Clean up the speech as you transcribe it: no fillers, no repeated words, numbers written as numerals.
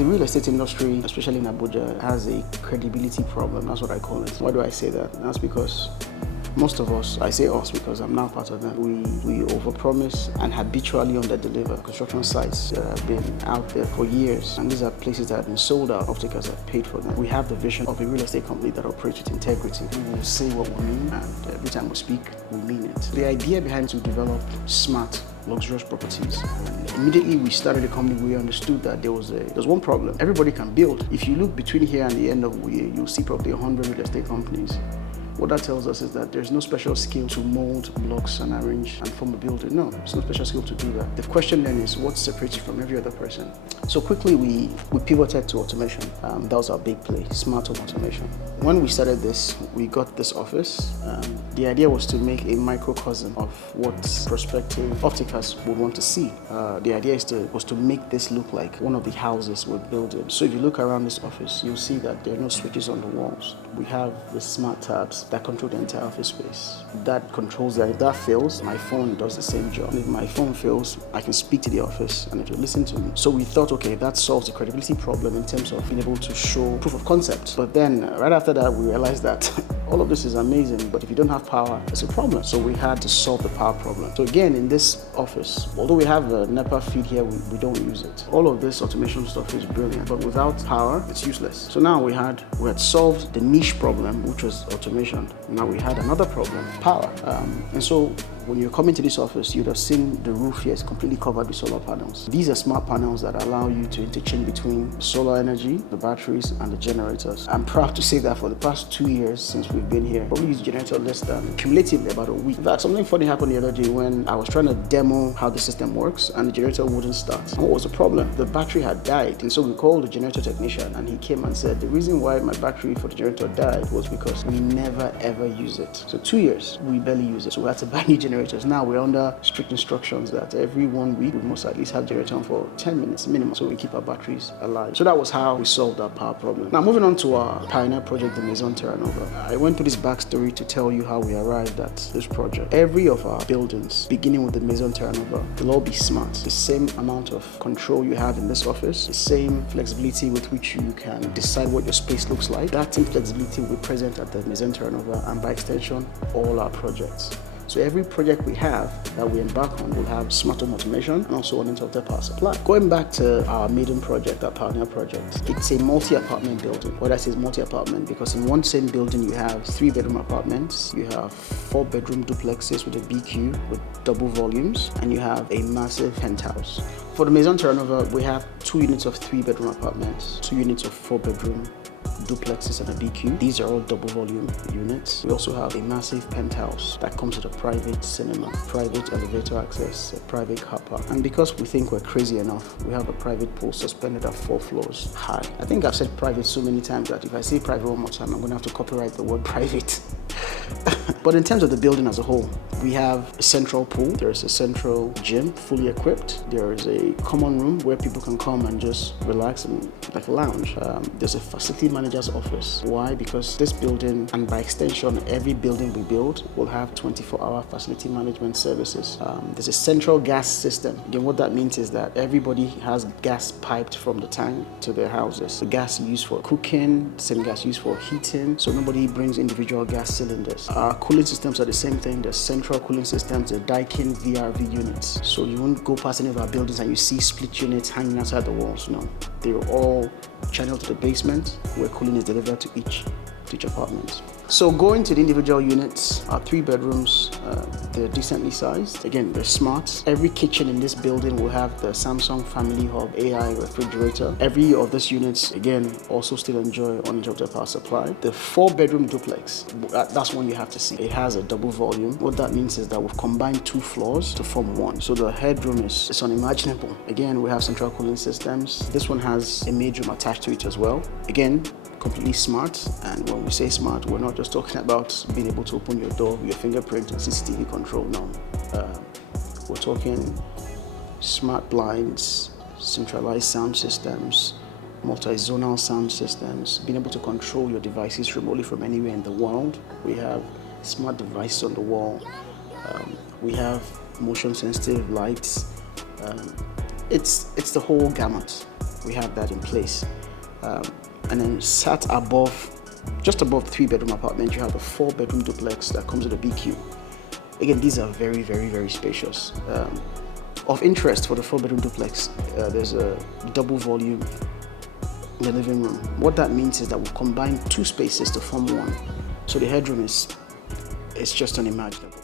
The real estate industry, especially in Abuja, has a credibility problem. That's what I call it. Why do I say that? That's because most of us, I say us because I'm now part of them, we overpromise and habitually underdeliver. Construction sites that have been out there for years, and these are places that have been sold out, off-takers have paid for them. We have the vision of a real estate company that operates with integrity. We will say what we mean, and every time we speak, we mean it. The idea behind to develop smart, luxurious properties. And immediately we started a company, we understood that there was one problem. Everybody can build. If you look between here and the end of Wuye, you'll see probably 100 real estate companies. What that tells us is that there's no special skill to mold blocks and arrange and form a building. No, there's no special skill to do that. The question then is, what separates you from every other person? So quickly we pivoted to automation. That was our big play, smart home automation. When we started this, we got this office. The idea was to make a microcosm of what prospective off-takers would want to see. The idea was to make this look like one of the houses we're building. So if you look around this office, you'll see that there are no switches on the walls. We have the smart tabs that control the entire office space. That controls that. If that fails, my phone does the same job. And if my phone fails, I can speak to the office and it will listen to me. So we thought, okay, that solves the credibility problem in terms of being able to show proof of concept. But then right after that, we realized that all of this is amazing, but if you don't have power, it's a problem. So we had to solve the power problem. So again, in this office, although we have a NEPA feed here, we don't use it. All of this automation stuff is brilliant, but without power, it's useless. So now we had solved the niche problem, which was automation. Now we had another problem, power. And so when you're coming to this office, you'd have seen the roof here is completely covered with solar panels. These are smart panels that allow you to interchange between solar energy, the batteries, and the generators. I'm proud to say that for the past 2 years since we've been here, probably used generator less than cumulatively about a week. In fact, something funny happened the other day when I was trying to demo how the system works and the generator wouldn't start. And what was the problem? The battery had died. And so we called the generator technician and he came and said, the reason why my battery for the generator died was because we never ever use it. So 2 years, we barely use it. So we had to buy new generators. Now we're under strict instructions that every 1 week we must at least have generator on for 10 minutes minimum so we keep our batteries alive. So that was how we solved our power problem. Now moving on to our pioneer project, the Maison Terranova. I went through this backstory to tell you how we arrived at this project. Every of our buildings, beginning with the Maison Terranova, will all be smart. The same amount of control you have in this office, the same flexibility with which you can decide what your space looks like. That same flexibility will be present at the Maison Terranova and by extension, all our projects. So every project we have that we embark on will have smart home automation and also uninterrupted power supply. Going back to our maiden project, our pioneer project, it's a multi-apartment building. What I say is multi-apartment because in one same building you have 3-bedroom apartments, you have 4-bedroom duplexes with a BQ with double volumes, and you have a massive penthouse. For the Maison Terranova, we have 2 units of 3-bedroom apartments, 2 units of 4-bedroom duplexes and a BQ. These are all double volume units. We also have a massive penthouse that comes with a private cinema, private elevator access, a private car park. And because we think we're crazy enough, we have a private pool suspended at 4 floors high. I think I've said private so many times that if I say private one more time, I'm gonna have to copyright the word private. But in terms of the building as a whole, we have a central pool, there's a central gym fully equipped, there is a common room where people can come and just relax and like a lounge. There's a facility manager's office. Why? Because this building, and by extension every building we build, will have 24-hour facility management services. There's a central gas system. Again, what that means is that everybody has gas piped from the tank to their houses. The gas used for cooking, same gas used for heating, so nobody brings individual gas cylinders. Our cooling systems are the same thing. The central cooling systems, the Daikin VRV units. So you won't go past any of our buildings and you see split units hanging outside the walls. No, they're all channeled to the basement where cooling is delivered to each apartment. So going to the individual units, our 3 bedrooms, they're decently sized. Again, they're smart. Every kitchen in this building will have the Samsung Family Hub AI refrigerator. Every of these units, again, also still enjoy uninterrupted power supply. The 4-bedroom duplex, that's one you have to see. It has a double volume. What that means is that we've combined 2 floors to form one. So the headroom is unimaginable. Again, we have central cooling systems. This one has a maid room attached to it as well. Again, completely smart, and when we say smart, we're not just talking about being able to open your door with your fingerprint and CCTV control. No, we're talking smart blinds, centralized sound systems, multi-zonal sound systems, being able to control your devices remotely from anywhere in the world. We have smart devices on the wall. We have motion sensitive lights. It's the whole gamut. we have that in place. And then sat above, just above the 3-bedroom apartment, you have a 4-bedroom duplex that comes with a BQ. Again, these are very, very, very spacious. Of interest for the 4-bedroom duplex, there's a double volume in the living room. What that means is that we've combined 2 spaces to form one. So the headroom is just unimaginable.